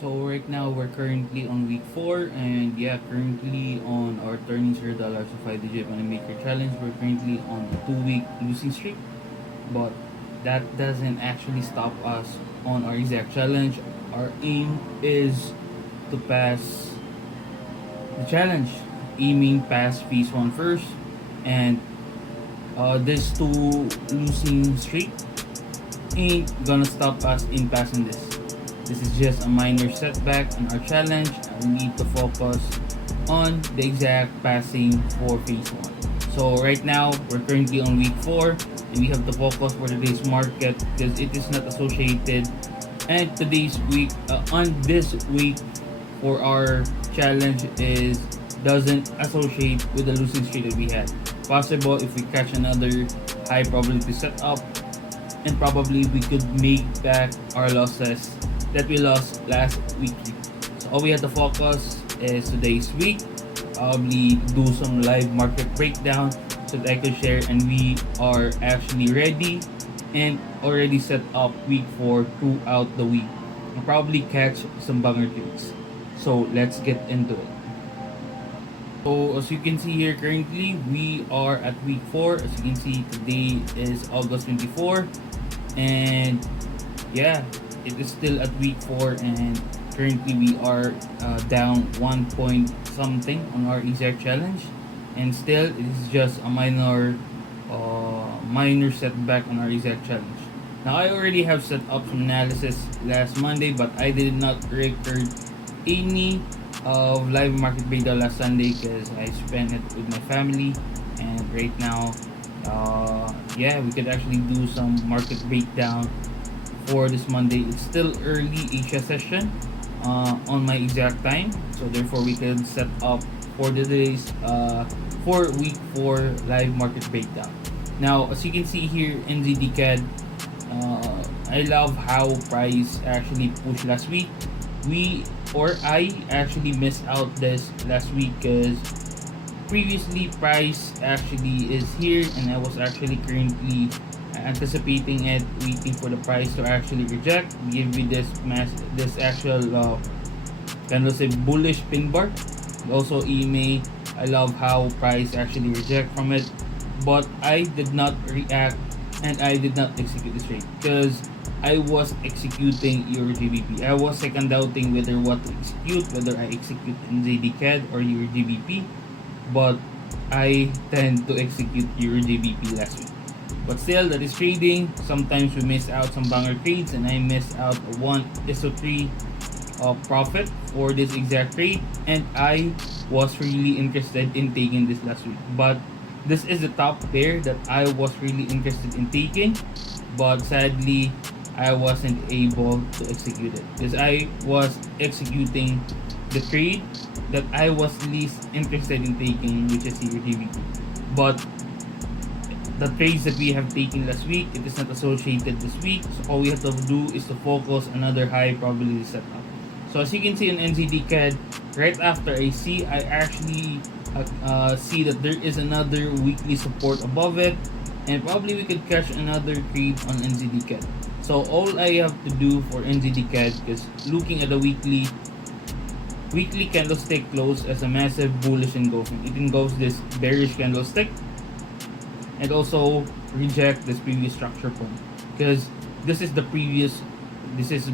So right now we're currently on week 4, and yeah, currently on our turning $0 to 5 digit money maker challenge. We're currently on the 2 week losing streak, but that doesn't actually stop us on our exact challenge. Our aim is to pass the challenge, aiming past phase 1 first, and this 2 losing streak ain't gonna stop us in passing this. This is just a minor setback in our challenge, and we need to focus on the exact passing for phase 1. So right now, we're currently on week 4, and we have to focus for today's market because it is not associated. And today's week, on this week for our challenge is doesn't associate with the losing streak that we had. Possible if we catch another high probability setup, and probably we could make back our losses that we lost last week. So all we have to focus is today's week. Probably do some live market breakdown so that I could share, and we are actually ready and already set up week 4 throughout the week. And probably catch some banger trades. So let's get into it. So as you can see here currently, we are at week 4. As you can see, today is August 24. And yeah, it is still at week 4, and currently we are down 1 point something on our exact challenge, and still it is just a minor setback on our exact challenge. Now I already have set up some analysis last Monday, but I did not record any of live market beta last Sunday because I spent it with my family. And right now, yeah, we could actually do some market breakdown for this Monday. It's still early Asia session on my exact time, so therefore we can set up for today's for week 4 live market breakdown. Now, as you can see here, NZD I love how price actually pushed last week. I actually missed out this last week because previously price actually is here, and I was actually currently anticipating it, waiting for the price to actually reject, give me this actual kind of say bullish pin bar. Also EMA, I love how price actually reject from it, but I did not react and I did not execute this trade because I was executing Euro GBP. I was second doubting whether what to execute, whether I execute NZD CAD or Euro GBP, but I tend to execute Euro GBP last week. But still, that is trading. Sometimes we miss out some banger trades, and I missed out one ISO3 profit for this exact trade, and I was really interested in taking this last week. But this is the top pair that I was really interested in taking, but sadly, I wasn't able to execute it because I was executing the trade that I was least interested in taking, which is the GBP. But the trades that we have taken last week, it is not associated this week. So all we have to do is to focus another high probability setup. So as you can see in NZD CAD, right after I actually see that there is another weekly support above it, and probably we could catch another trade on NZD CAD. So all I have to do for NZD CAD, because looking at the weekly candlestick close as a massive bullish engulfing. It engulfs this bearish candlestick and also reject this previous structure point because this is the previous this is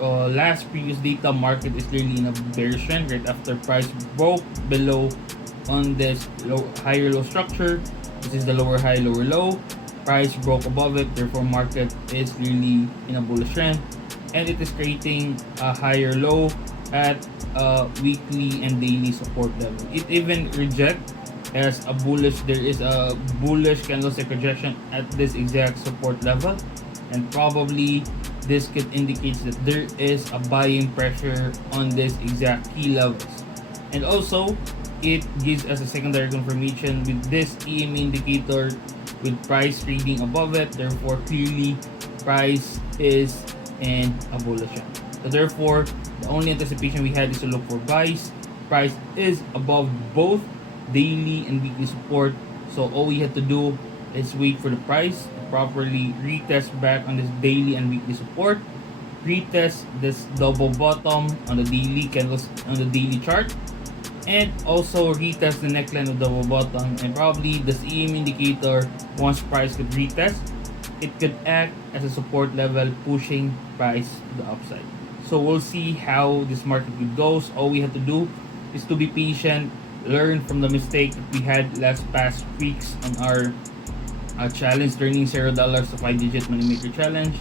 last previous data market is clearly in a bearish trend right after price broke below on this higher low structure. This is the lower high lower low, price broke above it, therefore market is clearly in a bullish trend, and it is creating a higher low at weekly and daily support level. It even reject as a bullish, there is a bullish candlestick rejection at this exact support level, and probably this could indicate that there is a buying pressure on this exact key levels. And also it gives us a secondary confirmation with this EMA indicator with price reading above it, therefore clearly price is in a bullish trend. So therefore the only anticipation we had is to look for buys. Price is above both daily and weekly support, so all we have to do is wait for the price to properly retest back on this daily and weekly support, retest this double bottom on the daily candles on the daily chart, and also retest the neckline of double bottom, and probably the EM indicator, once price could retest, it could act as a support level pushing price to the upside. So we'll see how this market goes. All we have to do is to be patient, learn from the mistake that we had last past weeks on our challenge, turning $0 to 5-digit moneymaker challenge.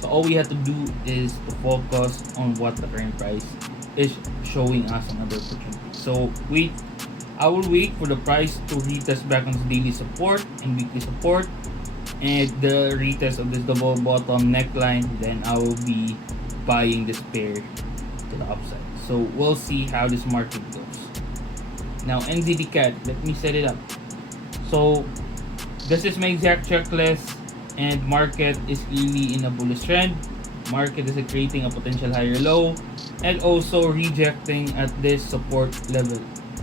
So all we have to do is to focus on what the current price is showing us another opportunity. So I will wait for the price to retest back on the daily support and weekly support, and the retest of this double bottom neckline. Then I will be buying this pair to the upside. So we'll see how this market goes. Now NZD CAD, let me set it up. So this is my exact checklist, and market is clearly in a bullish trend. Market is creating a potential higher low and also rejecting at this support level.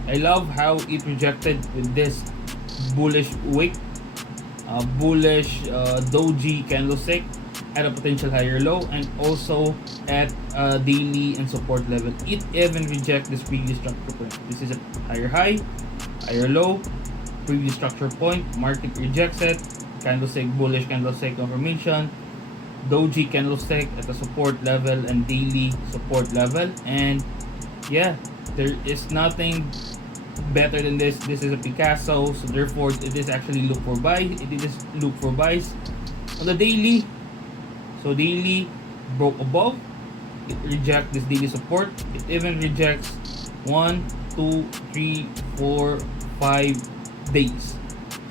I love how it rejected with this bullish wick, bullish doji candlestick at a potential higher low, and also at daily and support level. It even reject this previous structure point. This is a higher high, higher low, previous structure point. Market rejects it. Candlestick, bullish candlestick confirmation. Doji candlestick at the support level and daily support level. And yeah, there is nothing better than this. This is a Picasso, so therefore it is actually look for buys. It is look for buys on the daily. So daily broke above. It rejects this daily support. It even rejects 1, 2, 3, 4, 5 days.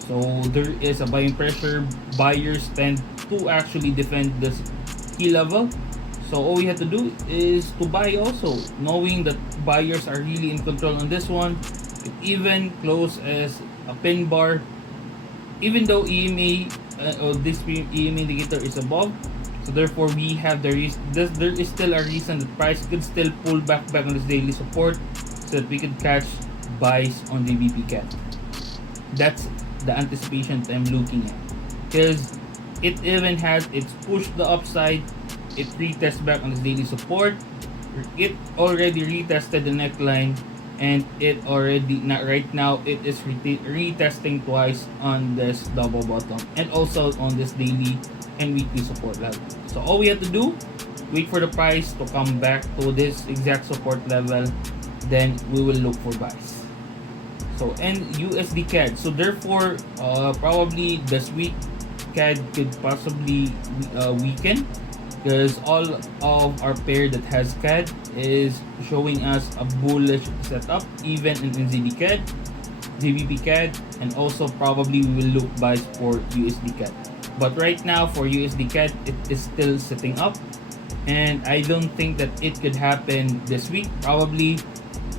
So there is a buying pressure. Buyers tend to actually defend this key level. So all we have to do is to buy also, knowing that buyers are really in control on this one. It even close as a pin bar, even though EMA or this EMA indicator is above. So therefore we have there is still a reason that price could still pull back on this daily support, so that we could catch buys on JBP CAD. That's the anticipation that I'm looking at, because it even has it's pushed the upside. It retests back on this daily support. It already retested the neckline, and it already not right now it is retesting twice on this double bottom and also on this daily and weekly support level. So all we have to do, wait for the price to come back to this exact support level, then we will look for buys. So and USD CAD, so therefore probably this week CAD could possibly weaken, because all of our pair that has CAD is showing us a bullish setup, even in NZD CAD, JBP CAD, and also probably we will look buys for USD CAD. But right now for USD CAD, it is still sitting up, and I don't think that it could happen this week. Probably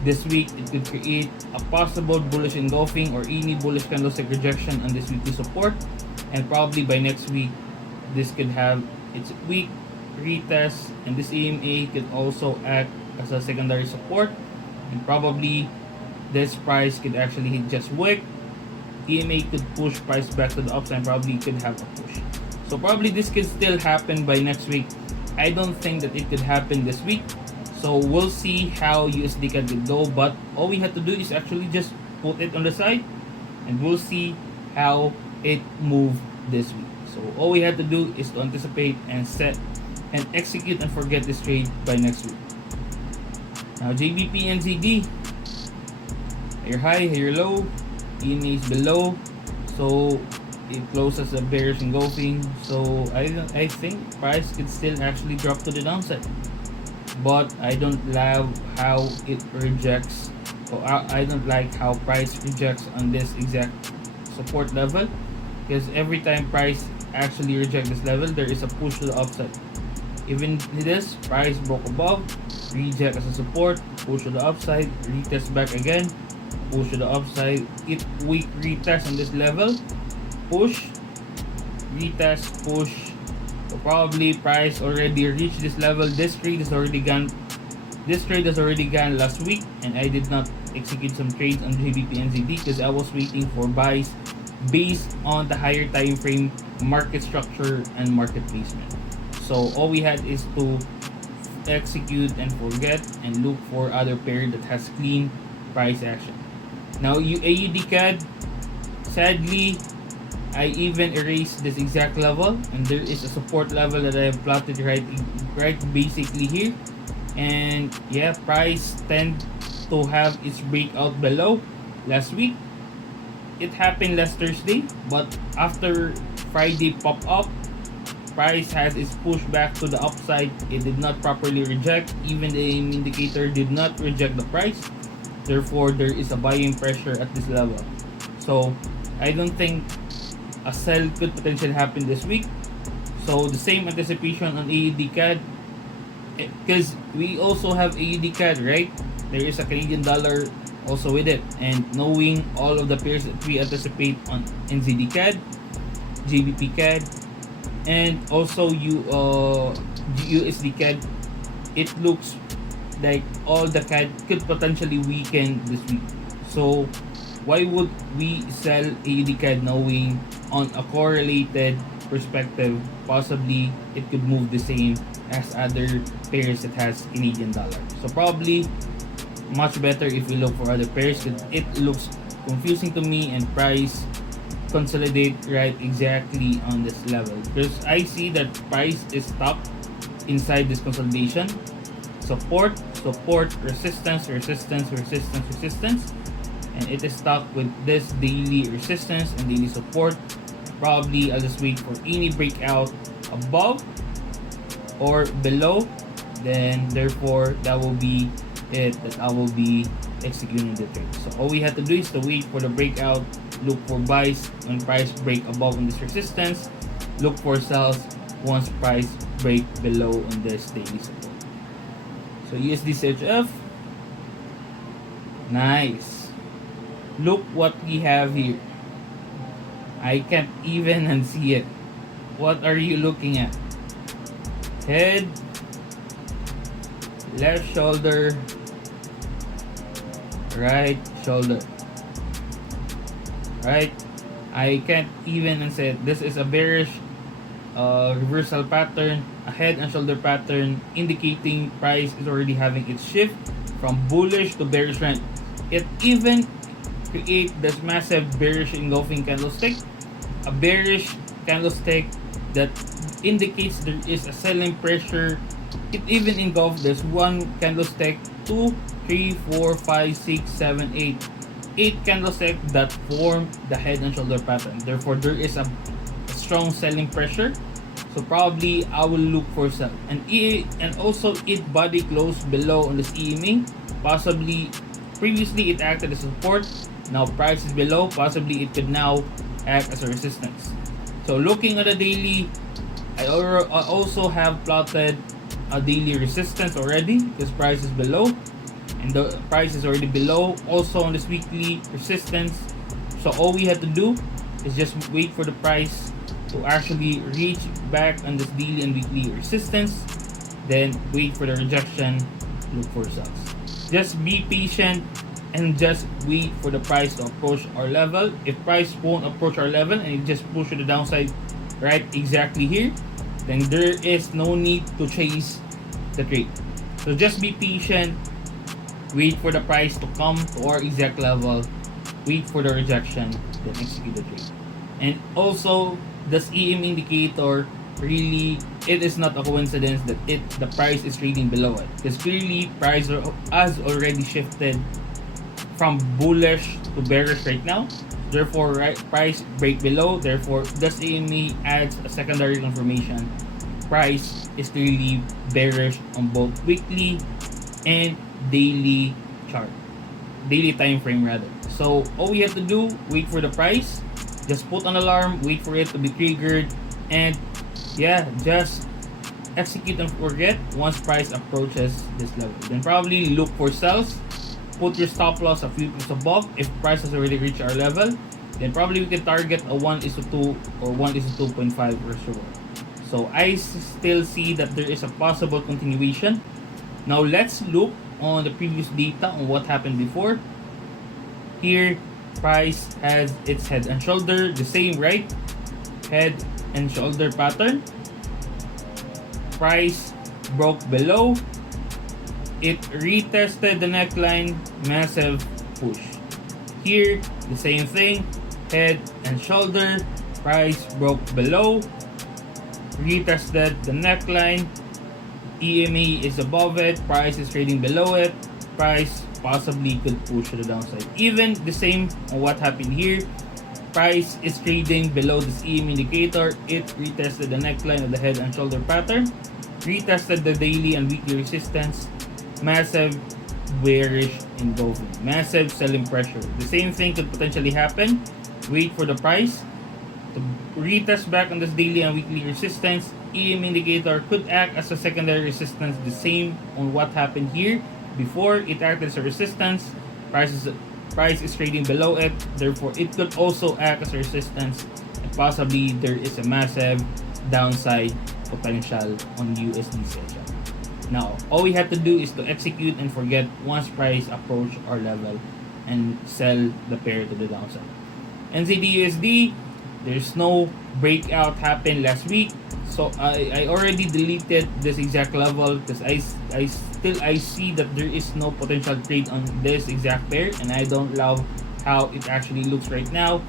this week it could create a possible bullish engulfing or any bullish candlestick rejection on this weekly support, and probably by next week this could have its weak retest, and this EMA could also act as a secondary support, and probably this price could actually hit just wick. EMA could push price back to the upside, probably could have a push. So probably this could still happen by next week. I don't think that it could happen this week. So we'll see how USD CAD will go, but all we have to do is actually just put it on the side, and we'll see how it move this week. So all we have to do is to anticipate and set and execute and forget this trade by next week. Now JBP NZD, higher high, higher low, EMA is below, so it closes a bearish engulfing. So I think price could still actually drop to the downside, but I don't love how it rejects. So I don't like how price rejects on this exact support level, because every time price actually reject this level, there is a push to the upside. Even this price broke above, reject as a support, push to the upside, retest back again, push to the upside. It weak retest on this level, push, retest, push. So probably price already reached this level. This trade is already gone. This trade has already gone last week, and I did not execute some trades on JBP NZD because I was waiting for buys based on the higher time frame market structure and market placement. So all we had is to execute and forget and look for other pair that has clean price action. Now AUD CAD, sadly, I even erased this exact level, and there is a support level that I have plotted right basically here. And yeah, price tend to have its breakout below last week. It happened last Thursday, but after Friday pop up, price has its push back to the upside. It did not properly reject. Even the aim indicator did not reject the price. Therefore, there is a buying pressure at this level. So I don't think a sell could potentially happen this week. So the same anticipation on AUD CAD, because we also have AUD CAD, right? There is a Canadian dollar also with it, and knowing all of the pairs that we anticipate on NZD CAD, GBP CAD, and also USD CAD, it looks like all the CAD could potentially weaken this week. So why would we sell AUD CAD knowing on a correlated perspective possibly it could move the same as other pairs that has Canadian dollar? So probably much better if we look for other pairs, because it looks confusing to me, and price consolidate right exactly on this level, because I see that price is stuck inside this consolidation. Support, resistance, and it is stuck with this daily resistance and daily support. Probably I'll just wait for any breakout above or below, then therefore that will be it that I will be executing the trade. So all we have to do is to wait for the breakout, look for buys when price break above on this resistance, look for sells once price break below on this daily support. So USD CHF, nice. Look what we have here. I can't even unsee it. What are you looking at? Head, left shoulder, right shoulder. Right? I can't even unsee it. This is a bearish reversal pattern, a head and shoulder pattern, indicating price is already having its shift from bullish to bearish trend. It even create this massive bearish engulfing candlestick, a bearish candlestick that indicates there is a selling pressure. It even engulfed this one candlestick, 2, 3, 4, 5, 6, 7, 8 candlestick that form the head and shoulder pattern. Therefore, there is a strong selling pressure. So probably I will look for sell. And also it body close below on this EMA. Possibly previously it acted as support. Now price is below. Possibly it could now act as a resistance. So looking at the daily, I also have plotted a daily resistance already because price is below, and the price is already below also on this weekly resistance. So all we have to do is just wait for the price to actually reach back on this daily and weekly resistance, then wait for the rejection, look for sells. Just be patient and just wait for the price to approach our level. If price won't approach our level and it just push to the downside right exactly here, then there is no need to chase the trade. So just be patient, wait for the price to come to our exact level, wait for the rejection, then execute the trade. And also, this EM indicator, really, it is not a coincidence that the price is trading below it, because clearly price has already shifted from bullish to bearish right now. Therefore, price break below. Therefore, this EME adds a secondary confirmation. Price is clearly bearish on both weekly and daily chart, daily time frame rather. So all we have to do, wait for the price, just put an alarm, wait for it to be triggered, and yeah, just execute and forget once price approaches this level. Then probably look for sells, put your stop loss a few pips above. If price has already reached our level, then probably we can target a 1:2 or 1:2.5 ratio. So I still see that there is a possible continuation. Now let's look on the previous data on what happened before. Here, price has its head and shoulder, the same, right? Head and shoulder pattern. Price broke below, it retested the neckline, massive push. Here, the same thing, head and shoulder, price broke below, retested the neckline, EMA is above it, price is trading below it, price possibly could push to the downside. Even the same on what happened here, price is trading below this EMA indicator, it retested the neckline of the head and shoulder pattern, retested the daily and weekly resistance, massive bearish engulfing, massive selling pressure. The same thing could potentially happen. Wait for the price to retest back on this daily and weekly resistance. EM indicator could act as a secondary resistance, the same on what happened here. Before it acted as a resistance, price is trading below it, therefore it could also act as a resistance, and possibly there is a massive downside potential on USD session. Now, all we have to do is to execute and forget once price approach our level and sell the pair to the downside. NZD/USD, there's no breakout happened last week, so I already deleted this exact level because I see that there is no potential trade on this exact pair, and I don't love how it actually looks right now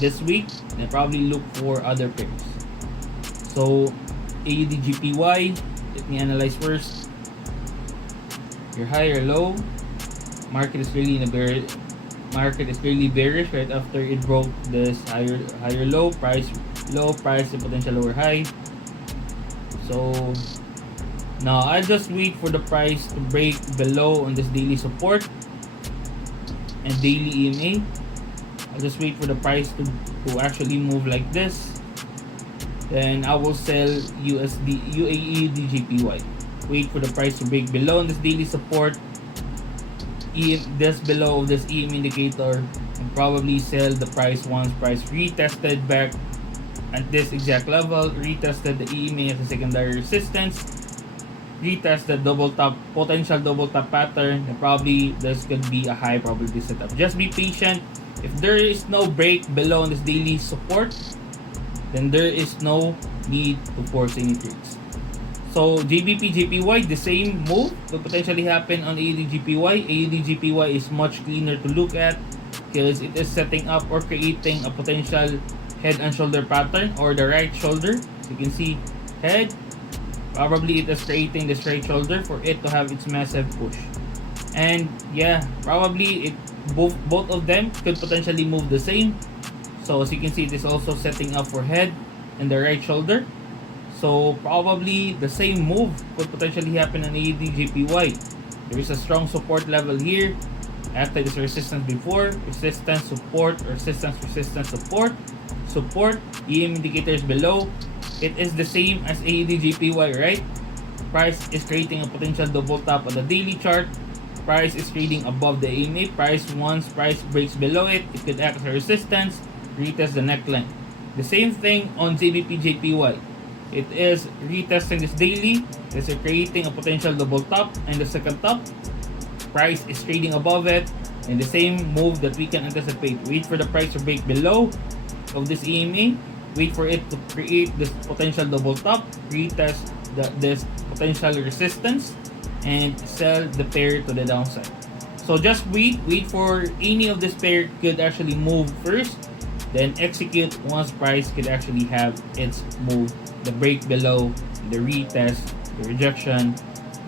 this week, and I probably look for other pairs. So AUD/GPY, let me analyze first. Your high or low, market is really bearish right after it broke this higher low, price and potential lower high. So now I'll just wait for the price to break below on this daily support and daily EMA. I'll just wait for the price to actually move like this. Then I will sell UAE/GPY. Wait for the price to break below on this daily support, this below this EM indicator, and probably sell the price once price retested back at this exact level, retested the EMA as a secondary resistance, retest the potential double top pattern, and probably this could be a high probability setup. Just be patient. If there is no break below on this daily support, then there is no need to force any trades. So JBP/JPY, the same move could potentially happen on AUD/GPY. AUD/GPY is much cleaner to look at because it is setting up or creating a potential head and shoulder pattern, or the right shoulder. So you can see head, probably it is creating this right shoulder for it to have its massive push. And yeah, probably both of them could potentially move the same. So as you can see, it is also setting up for head and the right shoulder. So probably the same move could potentially happen on AUD/GPY. There is a strong support level here. After this resistance before, resistance, support, resistance, support, EM indicators below. It is the same as AUD/GPY, right? Price is creating a potential double top on the daily chart. Price is trading above the EMA. Once price breaks below it, it could act as a resistance, retest the neckline. The same thing on JBP/JPY. It is retesting this daily. It's creating a potential double top and the second top. Price is trading above it, and the same move that we can anticipate. Wait for the price to break below of this EMA. Wait for it to create this potential double top, retest this potential resistance, and sell the pair to the downside. So just wait for any of this pair could actually move first, then execute once price could actually have its move, the break below, the retest, the rejection,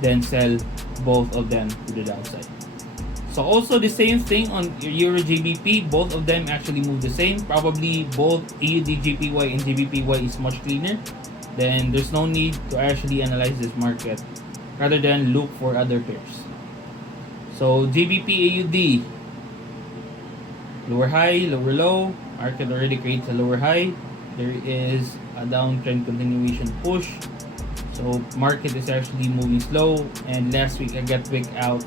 then sell both of them to the downside. So also the same thing on Euro GBP, both of them actually move the same. Probably both AUD/GPY and GBPY is much cleaner. Then there's no need to actually analyze this market rather than look for other pairs. So GBP/AUD, lower high, lower low. Market already creates a lower high. There is a downtrend continuation push. So market is actually moving slow, and last week I got picked out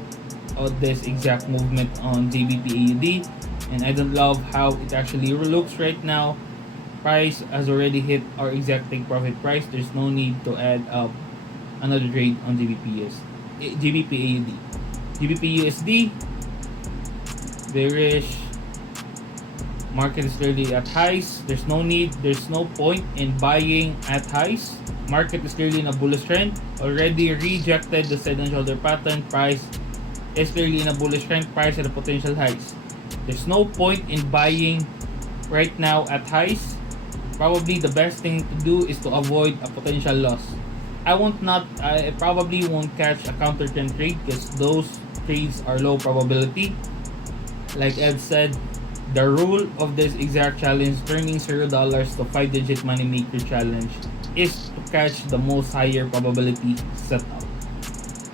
of this exact movement on JBP/AUD, and I don't love how it actually looks right now. Price has already hit our exact take profit price. There's no need to add up another trade on JBP/AUD. GBP/USD, bearish, Market is clearly at highs. There's no need, there's no point in buying at highs. Market is clearly in a bullish trend. Already rejected the head and shoulder pattern. Price is clearly in a bullish trend. Price at the potential highs. There's no point in buying right now at highs. Probably the best thing to do is to avoid a potential loss. I probably won't catch a counter trend trade because those trades are low probability. Like Ed said, the rule of this exact challenge, turning $0 to 5-digit money maker challenge, is to catch the most higher probability setup.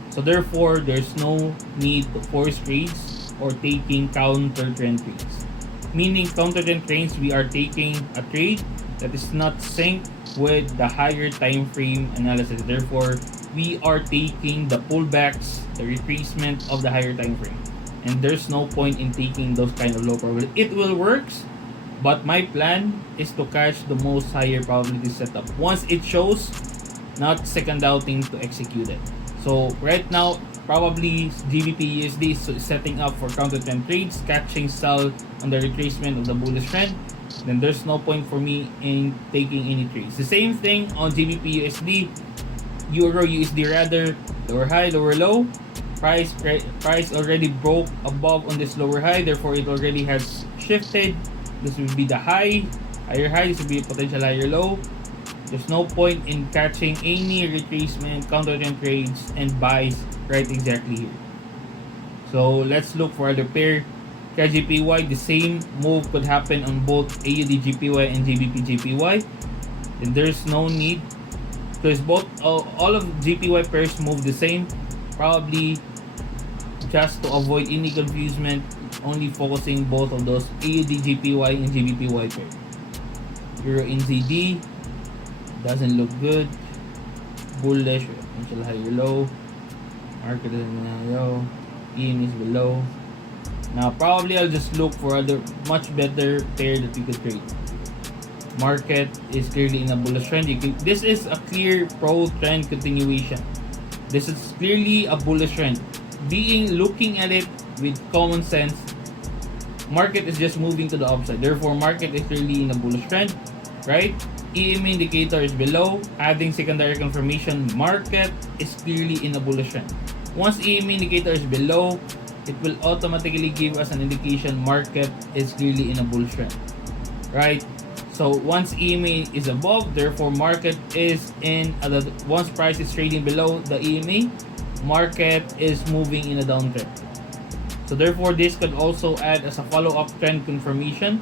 So therefore, there's no need to force trades or taking counter trend trades. Meaning counter trend trades, we are taking a trade that is not synced with the higher time frame analysis. Therefore, we are taking the pullbacks, the retracement of the higher time frame. And there's no point in taking those kind of low probability. It will works, but my plan is to catch the most higher probability setup. Once it shows, not second doubting to execute it. So right now, probably GBP USD is setting up for counter trend trades, catching sell on the retracement of the bullish trend. Then there's no point for me in taking any trades. The same thing on GBP USD, Euro USD rather, lower high, lower low. Price already broke above on this lower high, therefore it already has shifted. This will be the high, higher high, this will be a potential higher low. There's no point in catching any retracement, counter trend trades, and buys right exactly here. So let's look for other pair. KJPY, the same move could happen on both AUD GPY and GBP GPY. And there's no need because both all of GPY pairs move the same. Probably just to avoid any confusion, only focusing both of those AUD GPY and GBPY pair. Euro NZD doesn't look good. Bullish, potential higher low. Market is low. EM is below. Now probably I'll just look for other much better pair that we could trade. Market is clearly in a bullish trend. This is a clear pro trend continuation. This is clearly a bullish trend. Looking at it with common sense, market is just moving to the upside. Therefore, market is clearly in a bullish trend, right? EMA indicator is below, adding secondary confirmation. Market is clearly in a bullish trend. Once EMA indicator is below, it will automatically give us an indication market is clearly in a bullish trend, right? So once EMA is above, therefore market is once price is trading below the EMA, market is moving in a downtrend. So therefore this could also add as a follow-up trend confirmation.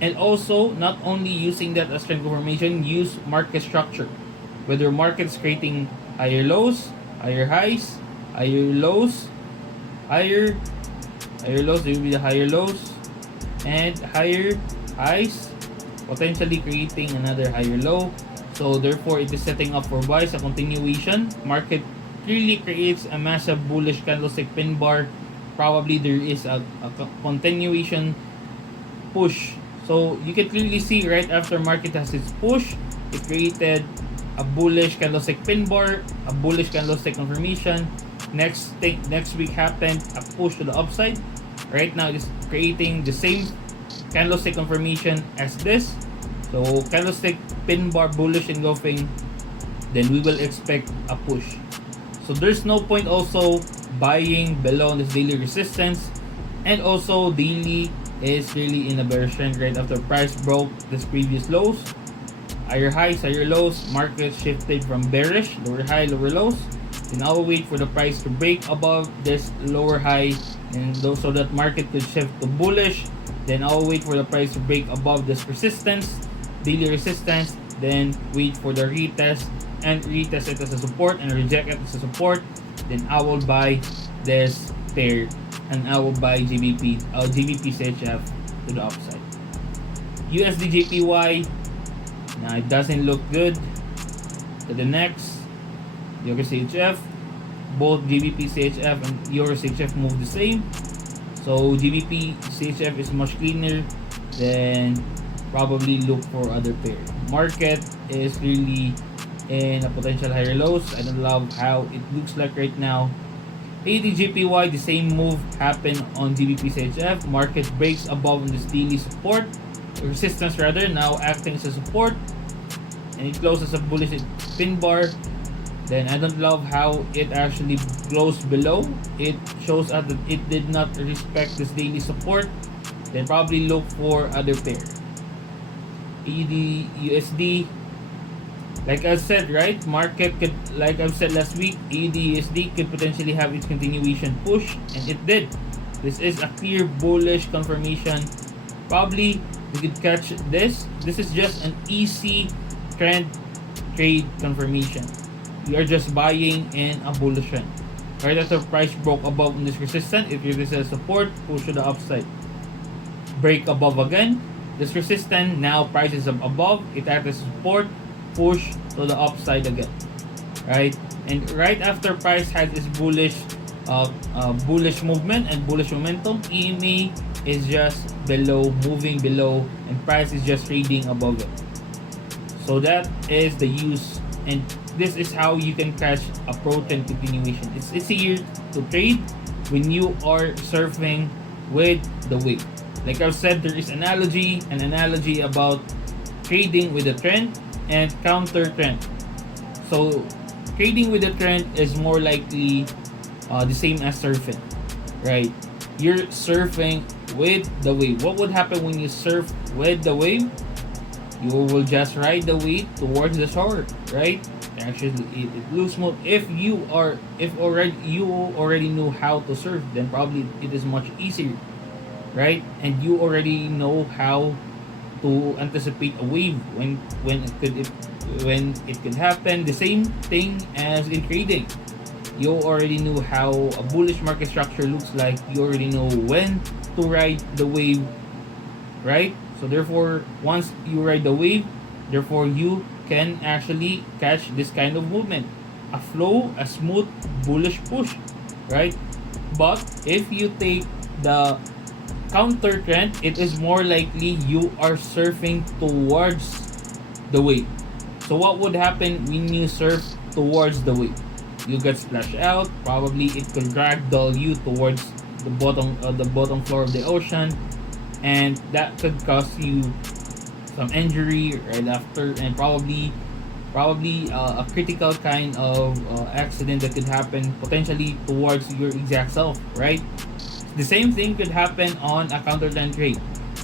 And also, not only using that as trend confirmation, use market structure. Whether market is creating higher lows, higher highs, higher lows, higher lows, there will be the higher lows, and higher highs, potentially creating another higher low. So therefore, it is setting up for buys, a continuation. Market clearly creates a massive bullish candlestick pin bar. Probably there is a continuation push. So you can clearly see right after market has its push, it created a bullish candlestick pin bar, a bullish candlestick confirmation. Next week happened a push to the upside. Right now it's creating the same candlestick confirmation as this. So candlestick pin bar bullish engulfing, then we will expect a push. So there's no point also buying below this daily resistance, and also daily is really in a bearish trend right after price broke this previous lows. Higher highs, higher lows, market shifted from bearish, lower high, lower lows. Then I'll wait for the price to break above this lower high, and so that market could shift to bullish. Then I'll wait for the price to break above this resistance, daily resistance, then wait for the retest and retest it as a support and reject it as a support. Then I will buy this pair and I will buy GBP CHF to the upside. USD JPY, now it doesn't look good. To the next, Euro CHF, both GBP CHF and Euro CHF move the same. So GBP CHF is much cleaner, then probably look for other pair. Market is really in a potential higher lows. I don't love how it looks like right now. ADJPY, the same move happened on GBP CHF. Market breaks above on this daily support. resistance rather, now acting as a support, and it closes a bullish pin bar. Then I don't love how it actually closed below. It shows us that it did not respect this daily support. Then probably look for other pair. AUD USD. Like I said, right? Market could, like I've said last week, AUD USD could potentially have its continuation push, and it did. This is a clear bullish confirmation. Probably we could catch this. This is just an easy trend trade confirmation. We are just buying in a bullish trend. Right after price broke above this resistance, if this is support, push to the upside. Break above again. This resistance, now price is up above. It acts as support, push to the upside again. Right? And right after price has this bullish bullish movement and bullish momentum, EMA is just below, moving below, and price is just trading above it. So that is the use, and this is how you can catch a pro trend continuation. It's easier to trade when you are surfing with the wave. Like I've said, there is an analogy about trading with a trend and counter trend. So trading with a trend is more likely the same as surfing, right? You're surfing with the wave. What would happen when you surf with the wave? You will just ride the wave towards the shore, right? Actually, it looks smooth. If you already know how to surf, then probably it is much easier, right? And you already know how to anticipate a wave when it could happen. The same thing as in trading. You already know how a bullish market structure looks like. You already know when to ride the wave, right? So therefore, once you ride the wave, therefore you can actually catch this kind of movement. A flow, a smooth bullish push, right? But if you take the counter trend, it is more likely you are surfing towards the wave. So what would happen when you surf towards the wave? You get splashed out. Probably it could ragdoll you towards the bottom floor of the ocean, and that could cause you some injury right after, and probably a critical kind of accident that could happen potentially towards your exact self, right? The same thing could happen on a counter trend trade.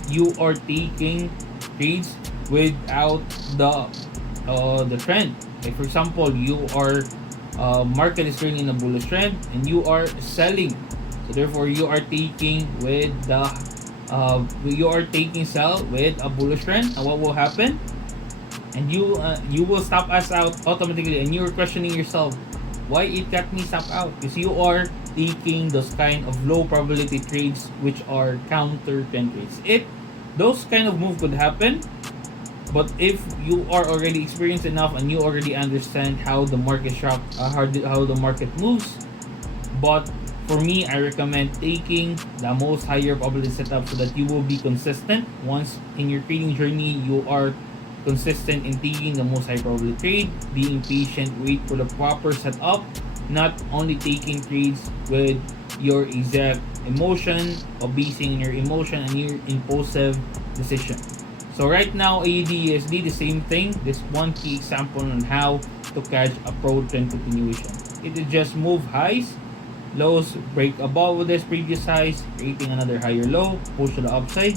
You are taking trades without the trend. Like for example, you are market is trading in a bullish trend and you are selling. So therefore, you are taking sell with a bullish trend. And what will happen? And you will stop us out automatically, and you're questioning yourself, why it got me stop out? Because you are taking those kind of low probability trades, which are counter trend trades. Those kind of move could happen, but if you are already experienced enough and you already understand how the market how the market moves, but for me, I recommend taking the most higher probability setup so that you will be consistent. Once in your trading journey, you are consistent in taking the most high probability trade, being patient, wait for the proper setup, not only taking trades with your exact emotion or basing on your emotion and your impulsive decision. So right now, AUD USD, the same thing. This one key example on how to catch a pro trend continuation. It will just move highs, lows, break above this previous highs, creating another higher low, push to the upside.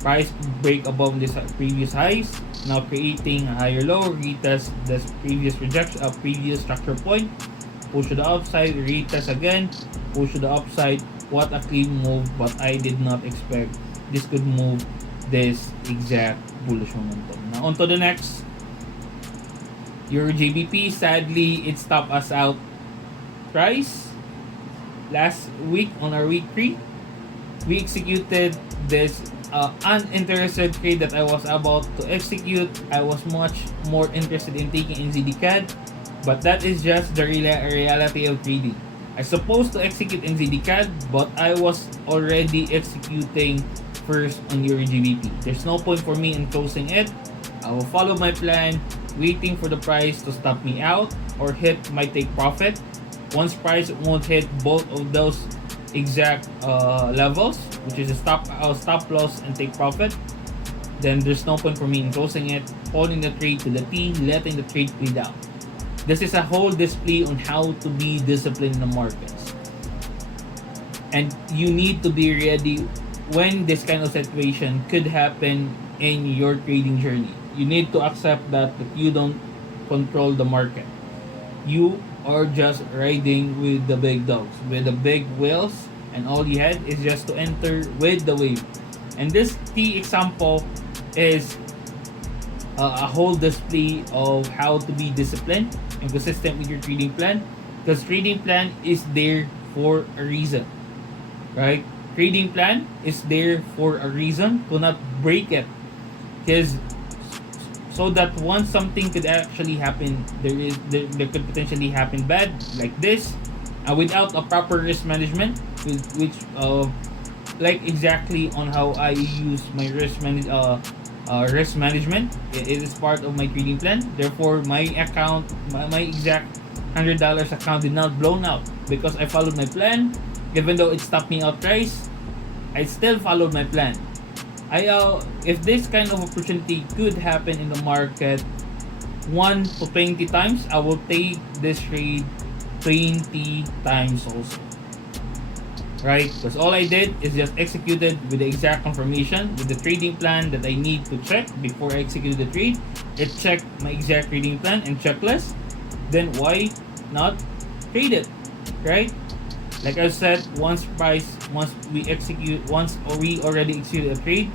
Price break above this previous highs, now creating a higher low, retest this previous previous structure point, push to the upside, retest again, push to the upside. What a clean move, but I did not expect this could move this exact bullish momentum. Now on to the next. Your JBP, sadly, it stopped us out price. Last week on our week 3, we executed this uninterested trade that I was about to execute. I was much more interested in taking NZD-CAD, but that is just the reality of trading. I supposed to execute NZD-CAD, but I was already executing first on your GBP. There's no point for me in closing it. I will follow my plan, waiting for the price to stop me out or hit my take profit. Once price won't hit both of those exact levels, which is a stop loss and take profit, then there's no point for me in closing it, holding the trade to the T, letting the trade play down. This is a whole display on how to be disciplined in the markets. And you need to be ready when this kind of situation could happen in your trading journey. You need to accept that you don't control the market. You are just riding with the big dogs, with the big whales, and all you had is just to enter with the wave. And this T example is a whole display of how to be disciplined and consistent with your trading plan, because trading plan is there for a reason, right? Trading plan is there for a reason, to not break it, because so that once something could actually happen, there could potentially happen bad like this, without a proper risk management, which like exactly on how I use my risk management. It is part of my trading plan. Therefore, my account, my exact $100 account did not blown out because I followed my plan. Even though it stopped me out twice, I still followed my plan. If this kind of opportunity could happen in the market 1 to 20 times, I will take this trade 20 times also. Right? Because all I did is just executed with the exact confirmation with the trading plan that I need to check before I execute the trade. It checked my exact trading plan and checklist. Then why not trade it? Right? Like I said, once we already execute a trade,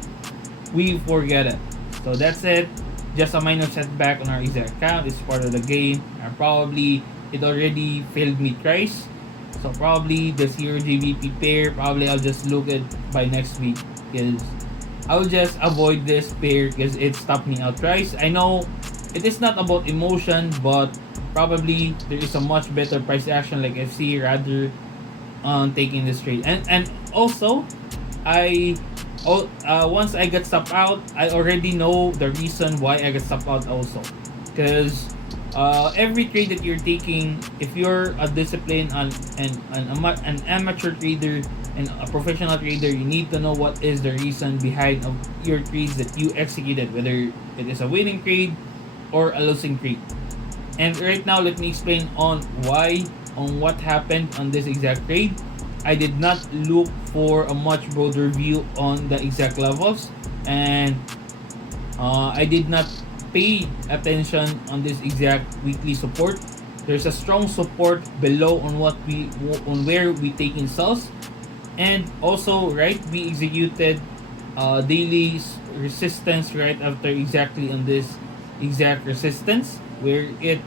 we forget it. So that's it. Just a minor setback on our exact account. It's part of the game. And probably it already failed me twice. So probably the zero GBP pair, probably I'll just look at by next week, because I'll just avoid this pair because it stopped me out twice. I know it is not about emotion, but probably there is a much better price action like FC rather on taking this trade. And also, once I get stopped out, I already know the reason why I get stopped out also, because every trade that you're taking, if you're a disciplined an amateur trader and a professional trader, you need to know what is the reason behind of your trades that you executed, whether it is a winning trade or a losing trade. And right now, let me explain on what happened on this exact trade. I did not look for a much broader view on the exact levels, and I did not pay attention on this exact weekly support. There's a strong support below on where we take in sales, and also right we executed daily resistance right after exactly on this exact resistance where it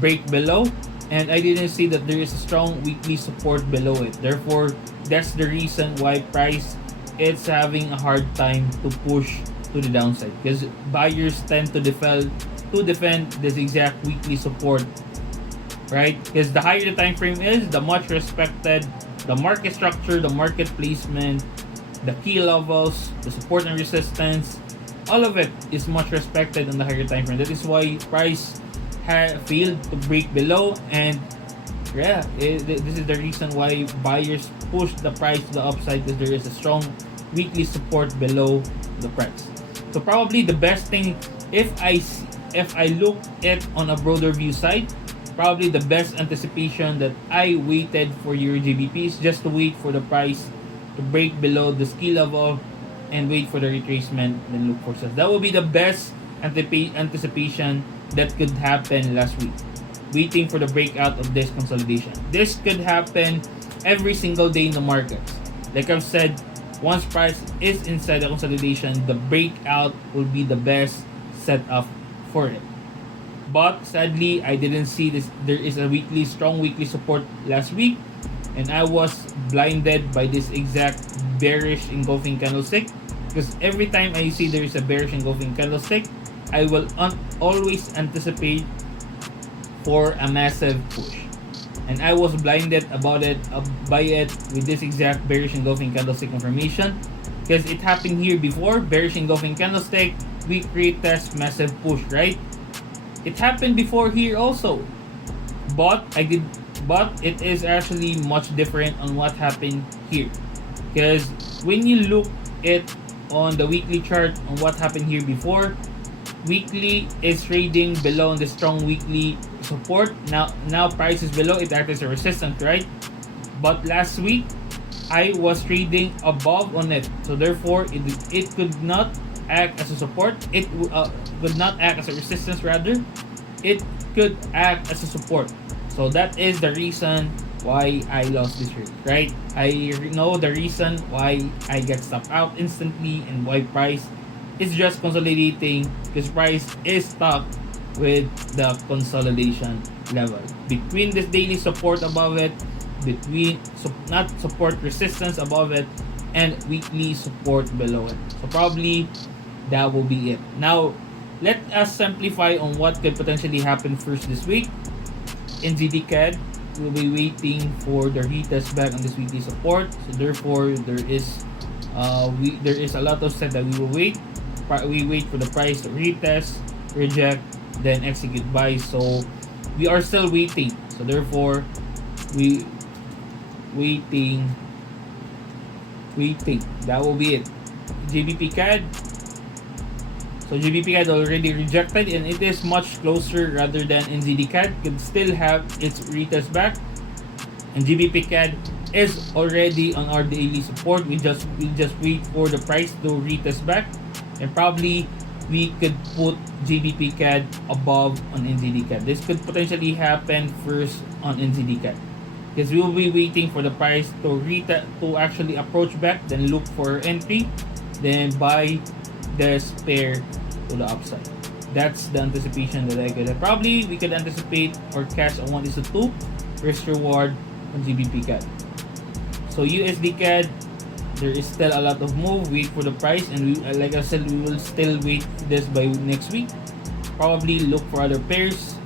break below, and I didn't see that there is a strong weekly support below it. Therefore, that's the reason why price it's having a hard time to push to the downside, because buyers tend to defend this exact weekly support, right? Because the higher the time frame is, the much respected the market structure, the market placement, the key levels, the support and resistance, all of it is much respected on the higher time frame. That is why price failed to break below, and this is the reason why buyers push the price to the upside, because there is a strong weekly support below the price. So probably the best thing, if I look at on a broader view side, probably the best anticipation that I waited for Euro GBP is just to wait for the price to break below the ski level and wait for the retracement, then look for sales. That will be the best anticipation that could happen last week. Waiting for the breakout of this consolidation. This could happen every single day in the markets. Like I've said, once price is inside the consolidation, the breakout will be the best setup for it. But sadly, I didn't see this. There is a strong weekly support last week, and I was blinded by this exact bearish engulfing candlestick. Because every time I see there is a bearish engulfing candlestick, I will always anticipate for a massive push. And I was blinded by it with this exact bearish engulfing candlestick confirmation, because it happened here before. Bearish engulfing candlestick, weak retest, massive push, right? It happened before here also, but it is actually much different on what happened here, because when you look at on the weekly chart on what happened here before. Weekly is trading below on the strong weekly support. Now price is below. It acts as a resistance, right? But last week I was trading above on it, so therefore it could not act as a support. It could not act as a resistance, rather. It could act as a support. So that is the reason why I lost this trade, right? I know the reason why I get stopped out instantly and why price is just consolidating, because price is stuck with the consolidation level between this daily support above it, between not support, resistance above it, and weekly support below it. So probably that will be it. Now let us simplify on what could potentially happen first this week. NZD-CAD will be waiting for the retest back on this weekly support, so therefore there is a lot of set that we will wait. We wait for the price to retest, reject, then execute buy. So we are still waiting. So therefore, we waiting. That will be it. GBP CAD. So GBP CAD already rejected, and it is much closer rather than NZD CAD. Could still have its retest back, and GBP CAD is already on our daily support. We just wait for the price to retest back, and probably we could put GBP CAD above on NZD CAD. This could potentially happen first on NZD CAD, because we will be waiting for the price to actually approach back, then look for entry, then buy this pair to the upside. That's the anticipation that I could have. Probably we could anticipate or catch a 1:2 risk reward on GBP CAD. So USD CAD, there is still a lot of move. Wait for the price, and we, like I said, we will still wait this by next week. Probably look for other pairs.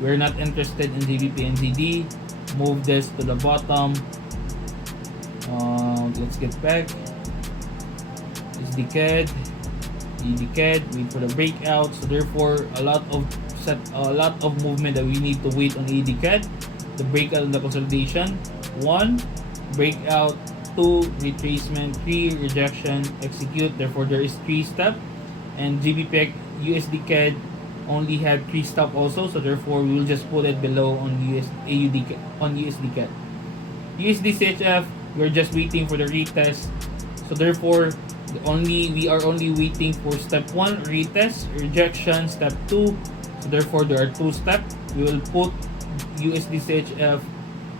We're not interested in GBP NZD. Move this to the bottom. Let's get back. USD CAD, USD CAD. Wait for the breakout. So therefore, a lot of movement that we need to wait on AUD CAD. The breakout and the consolidation. 1 breakout, 2 retracement, 3 rejection, execute. Therefore there is 3 step, and GBP USD CAD only had 3 step also, so therefore we will just put it below on USD CAD. USD CHF, we're just waiting for the retest, so therefore we are only waiting for step 1 retest, rejection, step 2, so therefore there are 2 steps. We will put USD CHF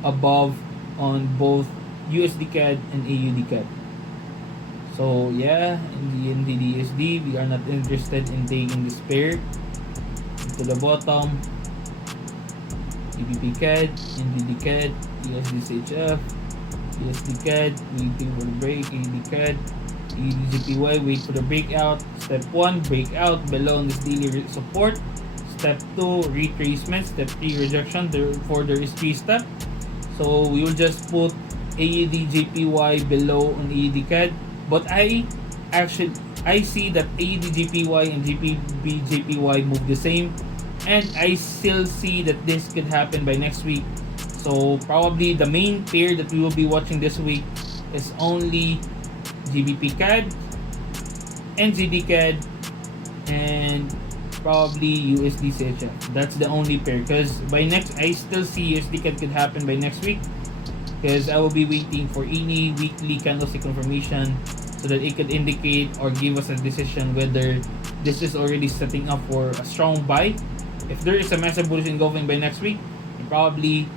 above on both USD CAD and AUD CAD. So yeah, in the NZD-USD, we are not interested in taking this pair. To the bottom, GBP CAD, NZD CAD, USD CHF, USD CAD, waiting for the break, AUD CAD, AUD JPY, wait for the breakout. Step 1, breakout below on this daily support. Step 2, retracement. Step 3, rejection. Therefore there is 3 steps. So we will just put AUD JPY below on AUD CAD, but I see that AUD JPY and GBP JPY move the same, and I still see that this could happen by next week. So probably the main pair that we will be watching this week is only GBP CAD, NZD CAD, and probably USD CHF. That's the only pair, because by next, I still see USD CAD could happen by next week, because I will be waiting for any weekly candlestick confirmation so that it could indicate or give us a decision whether this is already setting up for a strong buy. If there is a massive bullish engulfing by next week, probably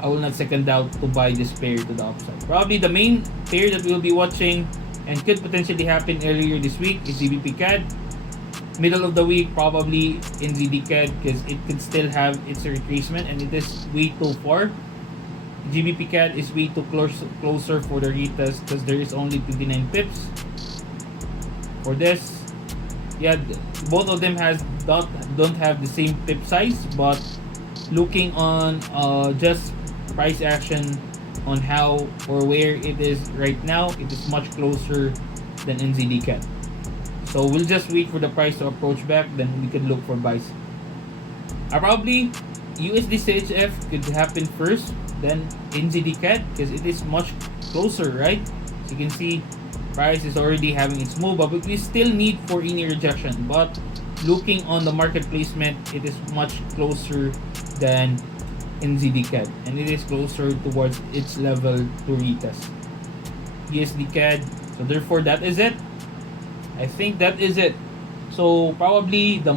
I will not second doubt to buy this pair to the upside. Probably the main pair that we'll be watching and could potentially happen earlier this week is GBP CAD. Middle of the week, probably NZD CAD, because it could still have its retracement and it is way too far. GBP CAD is way too closer for the retest, because there is only 29 pips for this. Yeah, both of them don't have the same pip size, but looking on just price action on how or where it is right now, it is much closer than NZD CAD. So we'll just wait for the price to approach back, then we can look for buys. Probably USD CHF could happen first, then NZD CAD, because it is much closer, right? So you can see Price is already having its move, but we still need for any rejection. But looking on the market placement, it is much closer than NZD CAD, and it is closer towards its level to retest. USD CAD. So therefore, that is it. I think that is it. So probably the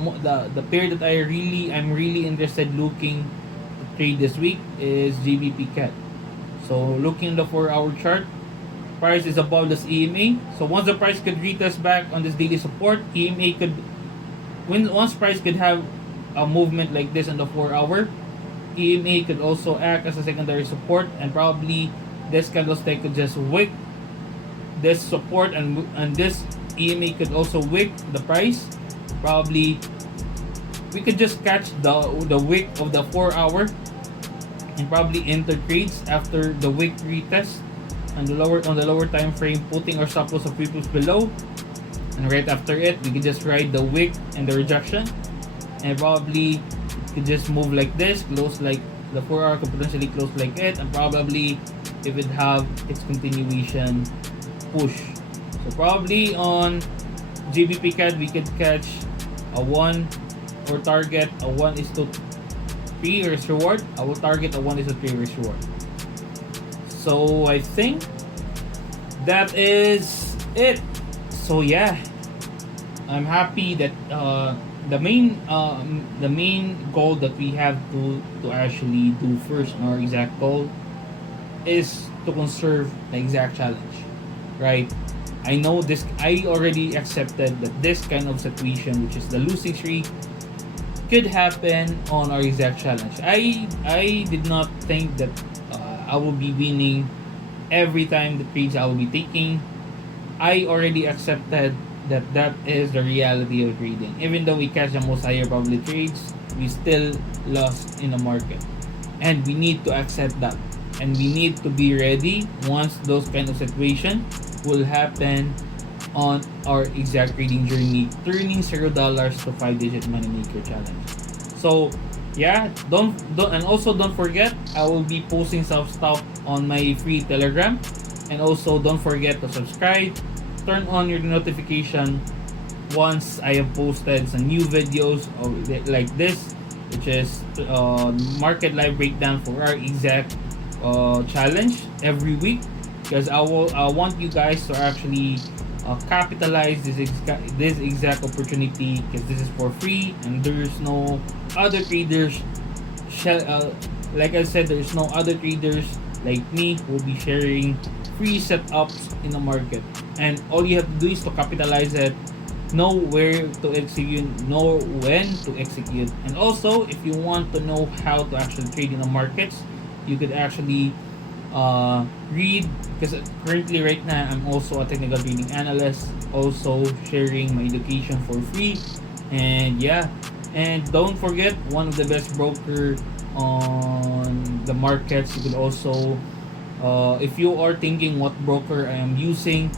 pair that I'm really interested looking to trade this week is GBP CAD. So looking at the 4-hour chart, price is above this EMA. So once the price could retest back on this daily support, EMA could once price could have a movement like this on the 4-hour, EMA could also act as a secondary support, and probably this candlestick could just wick this support, and this EMA could also wick the price. Probably we could just catch the wick of the 4-hour and probably enter trades after the wick retest on the lower time frame, putting our stop loss of previous below, and right after it we could just ride the wick and the rejection, and probably could just move like this, close like the 4-hour could potentially close like it, and probably it would have its continuation push. So probably on GBP CAD we could catch a 1 or target a 1:3 risk reward. I will target a 1:3 risk reward. So I think that is it. So yeah, I'm happy that the main goal that we have to actually do first in our exact goal is to conserve the exact challenge, right? I know this. I already accepted that this kind of situation, which is the losing streak, could happen on our exact challenge. I did not think that I will be winning every time the trades I will be taking. I already accepted that that is the reality of trading. Even though we catch the most higher probability trades, we still lost in the market, and we need to accept that. And we need to be ready once those kind of situation will happen on our exact trading journey, turning $0 to 5-digit money maker challenge. So yeah, and also don't forget, I will be posting some stuff on my free Telegram, and also don't forget to subscribe, turn on your notification once I have posted some new videos like this, which is market live breakdown for our exact challenge every week, because I want you guys to actually capitalize this exact opportunity, because this is for free and there's no other traders like I said, there's no other traders like me who will be sharing free setups in the market, and all you have to do is to capitalize it, know where to execute, know when to execute. And also, if you want to know how to actually trade in the markets, you could actually read, because currently right now I'm also a technical trading analyst, also sharing my education for free. And yeah, and don't forget, one of the best broker on the markets. You could also if you are thinking what broker I am using,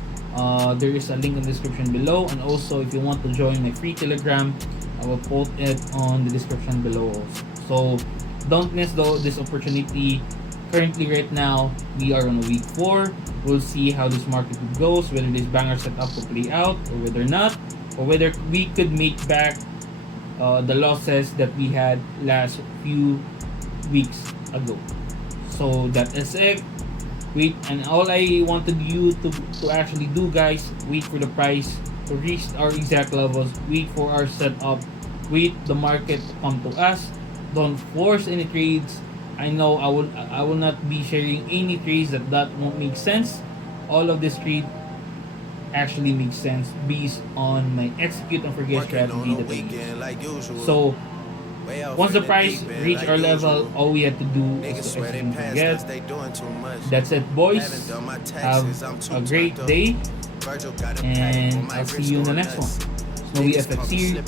there is a link in the description below. And also, if you want to join my free Telegram, I will put it on the description below also. So don't miss this opportunity. Currently right now we are on week 4. We'll see how this market goes, whether this banger setup will play out or whether not, or whether we could make back the losses that we had last few weeks ago. So that is it. Wait, and all I wanted you to actually do, guys, wait for the price to reach our exact levels, wait for our setup, wait the market to come to us. Don't force any trades. I know I will not be sharing any trades that won't make sense. All of this trade actually makes sense based on my execute and forget strategy that I use. So once the price reach our level, all we have to do is to execute and forget. That's it, boys. Have a great day, and I'll see you in the next one. Snowy FX here.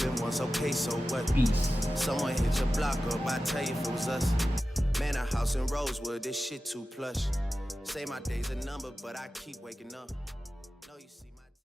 Peace. Someone hit your block up, I tell you if it was us. Man, a house in Rosewood, this shit too plush. Say my day's a number, but I keep waking up.